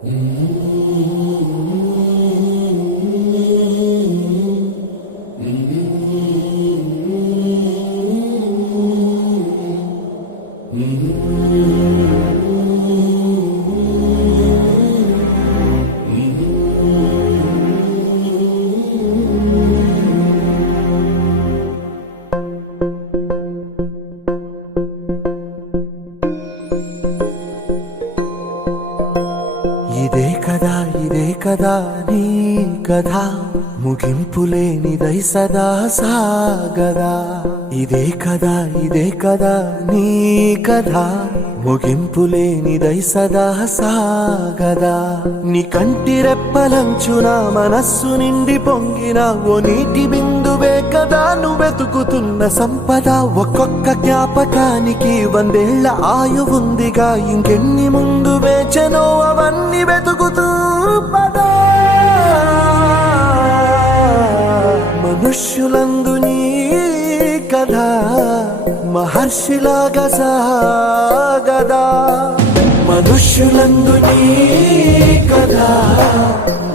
ఇదే కదా నీ కథ ముగింపులేనిదై సదా సాగదా. ఇదే కదా నీ కథ ముగింపులేనిదై సదా సాగదా. నీ కంటి రెప్పలంచున మనస్సు నిండి పొంగిన ఓ నీటి బిందువే కదా నువ్వెతుకుతున్న సంపద. ఒక్కొక్క జ్ఞాపకానికి 100 ఏళ్ల ఆయువుందిగా, ఇంకెన్ని ముందు వేచనో అవన్నీ వెతుకుతూ పదా. మనుష్యులందు నీ కథ మహర్షిలాగా సాగదా. మనుష్యులందు నీ కథ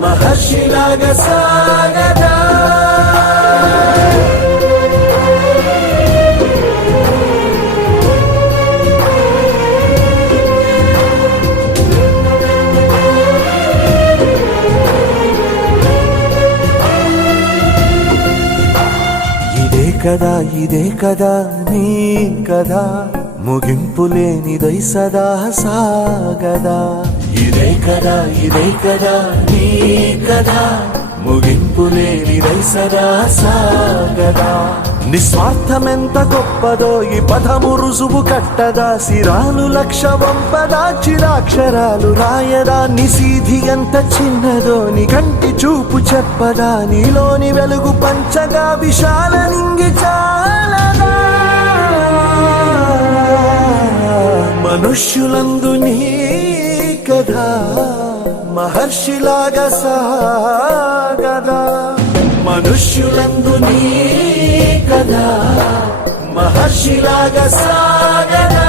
మహర్షిలాగా సాగదా. ఇదే కదా నీ కథ ముగింపులేనిదై సదా సాగదా. ఇదే కదా నీ కథ ముగింపులేనిదై సదా సాగదా. నిస్వార్థమెంత గొప్పదో ఈ పదము రుజువు కట్టదా. సిరాలు లక్ష వంపదా, చిరాక్షరాలు రాయదా. నిశీధి ఎంత చిన్నదో నీ కంటి చూపు చెప్పదా. నీలోని వెలుగు పంచగా విశాల నింగి చాలదా. మనుష్యులందు నీ కథ మహర్షిలాగా సాగదా. మనుష్యులందు నీ కథ మహర్షిలాగా సాగదా.